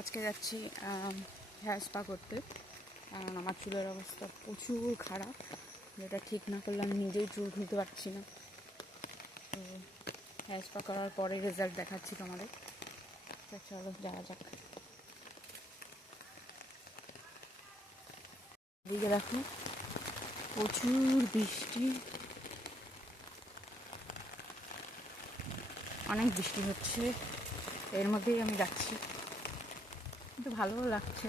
আজকে যাচ্ছি hair spa করতে, কারণ আমার চুলের অবস্থা প্রচুর খারাপ। যেটা ঠিক না করলে আমি নিজেই চুল খুলতে পারছি না। তো হেয়ার স্পা করার পরে রেজাল্ট দেখাচ্ছি তোমাদের। তো চলো যাওয়া যাক। দিকে দেখো প্রচুর বৃষ্টি, অনেক বৃষ্টি হচ্ছে। এর মধ্যেই আমি যাচ্ছি, কিন্তু ভালোও লাগছে।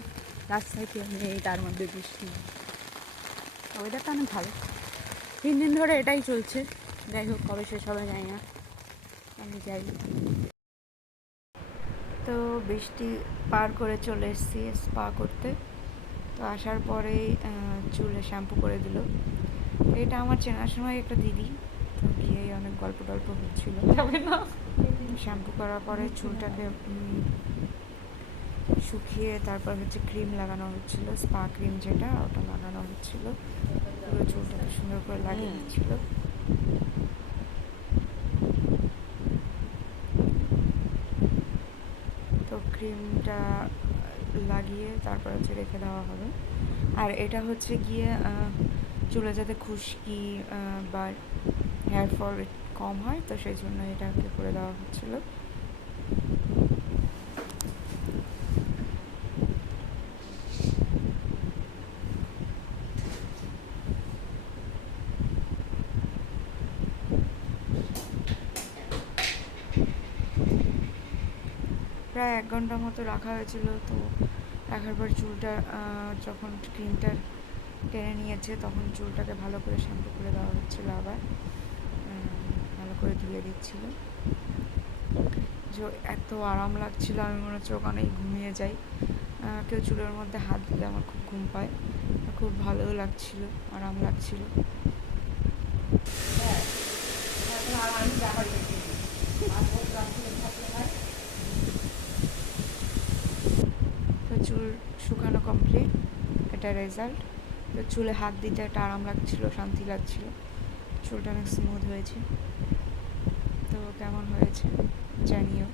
রাস্তায় কেউ নেই, তার মধ্যে বৃষ্টি। ওয়েদারটা অনেক ভালো। 3 দিন ধরে এটাই চলছে। যাই হোক, কবে শেষ হবে জানি না, আমি যাই। তো বৃষ্টি পার করে চলে এসেছি স্পা করতে। তো আসার পরেই চুলে শ্যাম্পু করে দিল। এটা আমার চেনাশোনায় একটা দিদি। তো গিয়েই অনেক গল্প টল্প হচ্ছিল। শ্যাম্পু করার পরে চুলটাকে শুকিয়ে তারপর ক্রিম লাগানো হচ্ছিল, স্পা ক্রিম যেটা, ওটা লাগানো হচ্ছিল। পুরো চুলটাকে সুন্দর করে লাগিয়ে দিচ্ছিল। তো ক্রিমটা লাগিয়ে তারপর রেখে দেওয়া হবে। আর এটা গিয়ে চুলে যাতে খুশকি বা হেয়ার ফল কম হয়, তো সেই জন্য এটা করে দেওয়া হচ্ছিল। প্রায় 1 ঘন্টার মতো রাখা হয়েছিল। তো রাখার পর চুলটা যখন ক্রিমটা টেনে নিয়েছে, তখন চুলটাকে ভালো করে শ্যাম্পু করে দেওয়া হচ্ছিলো, আবার ভালো করে ধুয়ে দিচ্ছিল। যে এত আরাম লাগছিল, আমি মনে হচ্ছে ওখানেই ঘুমিয়ে যাই। কেউ চুলের মধ্যে হাত দিলে আমার খুব ঘুম পায়। খুব ভালোও লাগছিল, আরাম লাগছিল। তো চুল শুকানো কমপ্লিট, এটা রেজাল্ট। তো চুলে হাত দিতে একটা আরাম লাগছিল, শান্তি লাগছিল। চুলটা অনেক স্মুথ হয়েছে। তো কেমন হয়েছে জানিও।